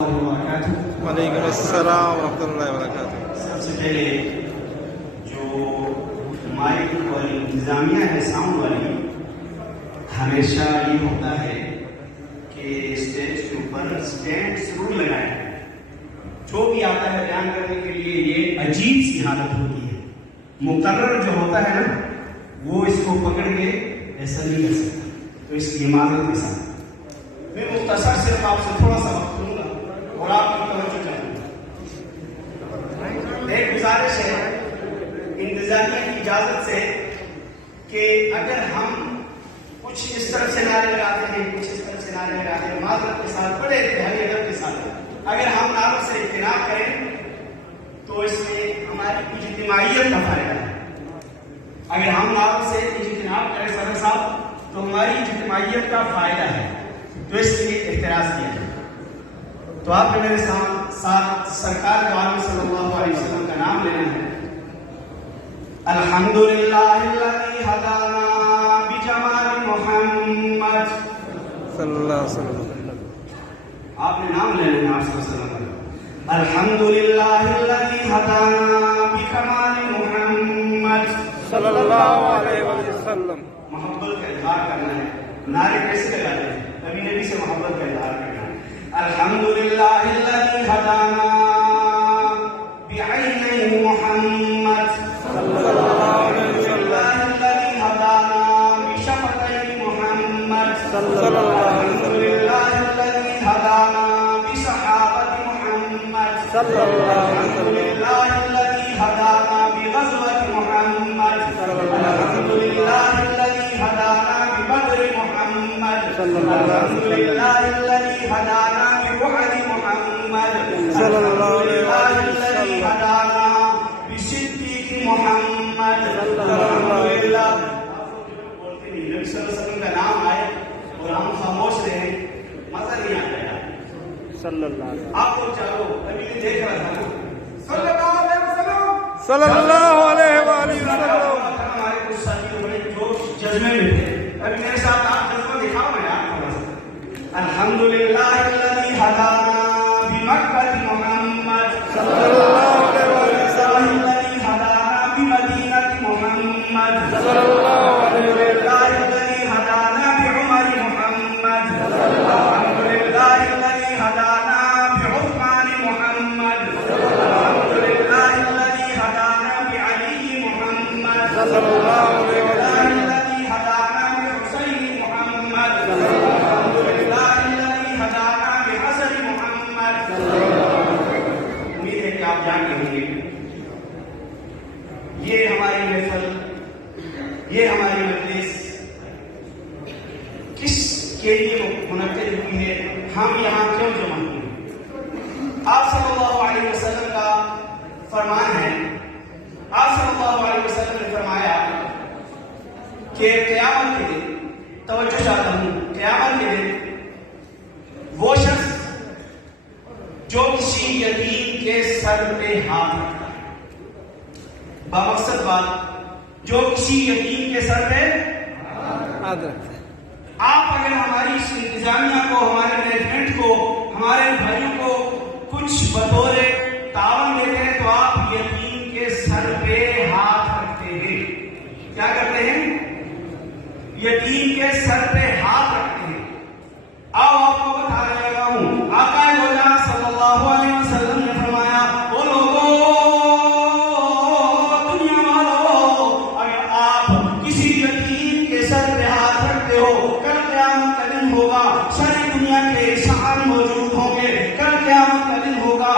وعلیکم السلام ورحمۃ اللہ وبرکاتہ۔ سب سے پہلے جو مائک اور انتظامیہ ہے ساؤنڈ والی، ہمیشہ یہ ہوتا ہے کہ اسٹیج کے اوپر اسٹینڈ ضرور لگائیں۔ جو بھی آتا ہے بیان کرنے کے لیے یہ عجیب سی حالت ہوتی ہے، مقرر جو ہوتا ہے نا وہ اس کو پکڑ کے ایسا نہیں کر سکتا، تو اس کی معذرت کے ساتھ میں مختصر صرف آپ سے تھوڑا سا وقت دوں گا اور آپ کی توجہ چاہوں گا۔ ایک گزارش ہے انتظامیہ کی اجازت سے کہ اگر ہم کچھ اس طرف سے نعرے لگاتے ہیں، کچھ اس طرف سے نعرے لگاتے ہیں، معذرت کے ساتھ، بڑے انتہائی ادب کے ساتھ اگر ہم نعروں سے اجتناب کریں تو اس میں ہماری اجتماعیت کا فائدہ ہے۔ اگر ہم نعروں سے اجتناب کریں صدر صاحب تو ہماری اجتماعیت کا فائدہ ہے، تو اس لیے اعتراض کیا جائے۔ تو آپ نے میرے ساتھ سرکار عالم صلی اللہ علیہ وسلم کا نام لینا ہے۔ الحمدللہ الذی ہدانا بجمال محمد صلی اللہ علیہ وسلم۔ آپ نے نام لینا ہے آپ صلی اللہ علیہ وسلم۔ الحمدللہ الذی ہدانا بکمال محمد صلی اللہ علیہ وسلم۔ محبت کا اظہار کرنا ہے۔ نعرے کیسے لگاتے ہیں؟ نبی نبی سے محبت کا اظہار کرنا ہے۔ الحمدللہ الذی ہدانا بعینی محمد صلی اللہ علیہ وسلم۔ الذی ہدانا بشفتی محمد صلی اللہ علیہ وسلم۔ الذی ہدانا بصحابت محمد صلی اللہ علیہ وسلم۔ الذی ہدانا بغزوۃ محمد الذی ہدانا ببدر محمد صلی اللہ علیہ وسلم۔ الذی ہدانا بوحد محمد صلی اللہ علیہ الذی وسلم۔ ہدانا بصدیق محمد صلی اللہ علیہ وسلم۔ بولتے نہیں، نبی صلی اللہ علیہ وسلم کا نام آئے اور ہم خاموش رہے، مزہ نہیں آتا یار۔ صلی اللہ علیہ وسلم۔ آپ کو چاہو ابھی یہ دیکھ رہا تھا نا، صلی اللہ علیہ وسلم، صلی اللہ علیہ وسلم۔ ہمارے کچھ ساتھی بڑے جوش جذبے میں تھے، ابھی میرے ساتھ آپ جذبہ دکھاؤ میں آپ تھوڑا سا۔ الحمدللہ الذی ہدانا بمکہ محمد صلی اللہ علیہ وسلم۔ الذی ہدانا بمدینہ محمد صلی اللہ علیہ وسلم۔ الذی ہدانا بعمر محمد الحمدللہ الذی ہدانا بعثمان محمد الحمدللہ الذی ہدانا بعلی محمد صلی اللہ علیہ وسلم۔ الذی ہدانا بحسین محمد الحمدللہ الذی ہدانا بحسن محمد۔ امید ہے کہ آپ جان رہے ہیں یہ ہماری محفل، یہ ہماری مجلس کس کے لیے منعقد ہوئی ہے، ہم یہاں کیوں جمع ہوئے ہیں۔ آپ صلی اللہ علیہ وسلم کا فرمان ہے، آپ صلی اللہ علیہ وسلم نے فرمایا کہ قیامت کے دن، توجہ چاہتا ہوں، قیامت کے دن وہ شخص جو کسی یتیم کے سر پہ ہاتھ رکھتا ہے، بامقصد بات، جو کسی یتیم کے سر پہ آپ اگر ہماری اس انتظامیہ کو، ہمارے مینجمنٹ کو، ہمارے بھائیوں کو کچھ بطور تعاون دیتے ہیں تو آپ یتیم کے سر پہ ہاتھ رکھتے ہیں۔ کیا کرتے ہیں؟ یتیم کے سر پہ ہاتھ رکھتے ہیں۔ آؤ آپ کو بتا رہا ہوں، آقا مولا صلی اللہ علیہ وسلم نے فرمایا، او لوگوں، دنیا والوں، اگر آپ کسی یتیم کے سر پہ ہاتھ رکھتے ہو، کل قیامت کا دن ہوگا، ساری دنیا کے انسان موجود ہوں گے، کل قیامت کا دن ہوگا،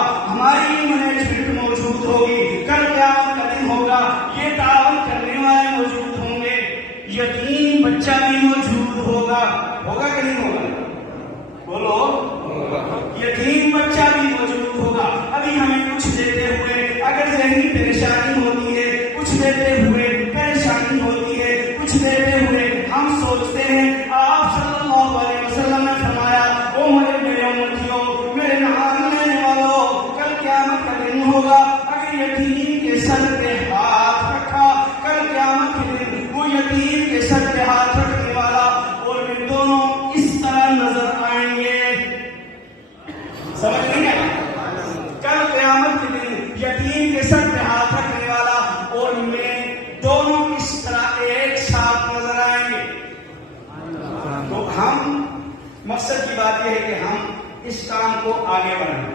کو آگے بڑھنا.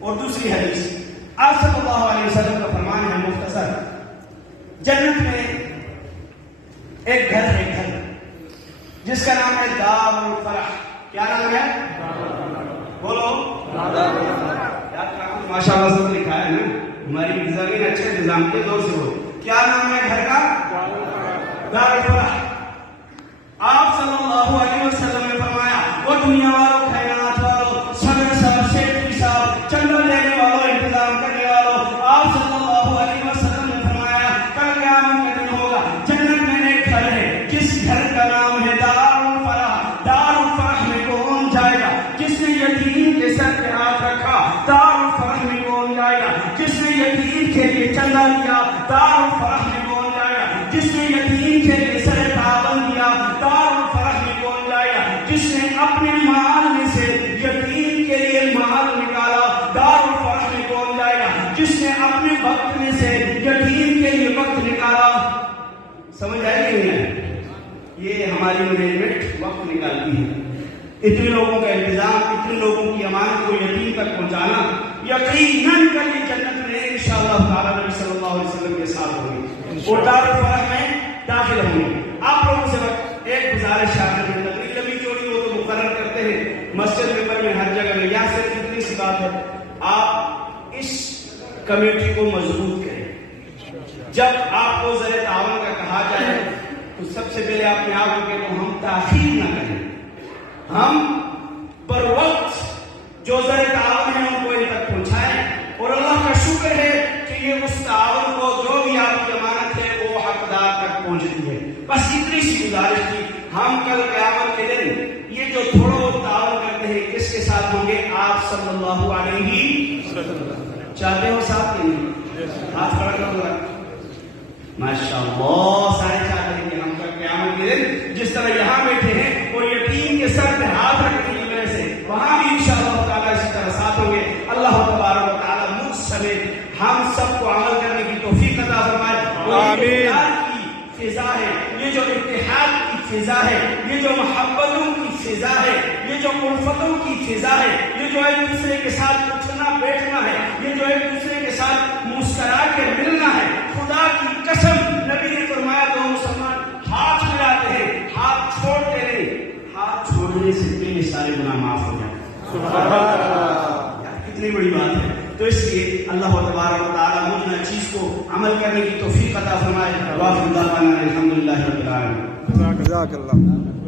اور دوسری حدیث آپ صلی اللہ علیہ وسلم کا فرمان ہے مختصر, جنت میں ایک گھر ہے, گھر جس کا نام ہے دار الفرح. کیا نام ہے؟ بولو. ماشاء اللہ سب لکھا ہے نا, ہماری انتظامیہ نے اچھے نظام کے دور سے ہو. کیا نام ہے گھر کا؟ دار الفرح. آپ صلی اللہ علیہ وسلم نے فرمایا, وہ دنیا والوں, خیرات والوں, صدر صاحب, سیکرٹری صاحب, چندہ لینے والوں, انتظام کرنے والوں, آپ صلی اللہ علیہ وسلم نے فرمایا کل قیامت کا دن ہوگا, جنت میں ایک گھر ہے جس گھر کا نام ہے دار الفرح. دار الفرح میں کون جائے گا؟ جس نے یتیم کے سر پہ ہاتھ رکھا. دار الفرح میں کون جائے گا؟ جس نے یتیم کے لیے چندہ لیا. دار الفرح میں کون جائے گا؟ جس نے یتیم کے لیے سر پابند دیا. دار الفرح میں کون جائے گا؟ جس نے اپنے مال میں سے یتیم کے لیے مال نکالا. دار الفرح میں کون جائے گا؟ جس نے اپنے وقت میں سے یتیم کے لیے وقت نکالا. سمجھ آئے کہ نہیں؟ یہ ہماری مینجمنٹ وقت نکالتی ہے. اتنے لوگوں کا انتظام, اتنے لوگوں کی امانت کو یتیم تک پہنچانا, یقیناً کل یہ جنت میں انشاءاللہ تعالیٰ نبی صلی اللہ علیہ وسلم کے ساتھ ہوگی اور دار الفرح میں داخل ہوں گے. آپ لوگوں سے وقت ایک گزارش ہے, تقریر لمبی چوڑی ہو تو مقرر کرتے ہیں مسجد ممبر میں ہر جگہ میں. یہاں صرف اتنی سی بات ہے, آپ اس کمیٹی کو مضبوط کریں. جب آپ کو زر تعاون کا کہا جائے تو سب سے پہلے اپنے آپ کو کہ ہم تاخیر نہ کریں, ہم پر وقت جو زر تعاون ہے ان کو ان تک پہنچائیں. اور اللہ کا شکر ہے کہ یہ اس تعاون کو جو بھی آپ کی امانت ہے وہ حقدار تک پہنچتی ہے. بس اتنی سی گزارش تھی. ہم کل قیامت کے دن یہ جو تھوڑا بہت تعاون کرتے ہیں کس کے ساتھ ہوں گے؟ آپ صلی اللہ علیہ وسلم. چاہتے ہو ساتھ کے نہیں؟ ہاتھ کھڑا کر دو. ماشاء اللہ, سارے چاہتے ہیں کہ ہم کل قیامت کے دن جس طرح یہاں بیٹھے ہیں اور یتیم کے سر پہ ہاتھ رکھنے کی وجہ سے وہاں بھی انشاءاللہ تعالیٰ اسی طرح ساتھ ہوں گے. اللہ تبارک و تعالیٰ مجھ سمیت ہم سب کو عمل کرنے کی توفیق عطا فرمائے. آمین. فضا ہے یہ جو اتحاد کی فضا ہے, یہ جو محبتوں کی فضا ہے, یہ جو الفتوں کی فضا ہے, یہ جو ایک دوسرے کے ساتھ اٹھنا بیٹھنا ہے, یہ جو ایک دوسرے کے ساتھ مسکرا کے ملنا ہے. خدا کی قسم نبی نے فرمایا تو مسلمان ہاتھ ملاتے ہیں, ہاتھ چھوڑتے نہیں. ہاتھ چھوڑنے سے پہلے سارے گناہ معاف ہو جائیں. سبحان اللہ, کتنی بڑی بات ہے. تو اس لیے اللہ تبارک و تعالیٰ مجھ ہر چیز کو عمل کرنے کی توفیق عطا فرمائے. واخر دعوانا الحمدللہ رب العالمین. جزاک اللہ.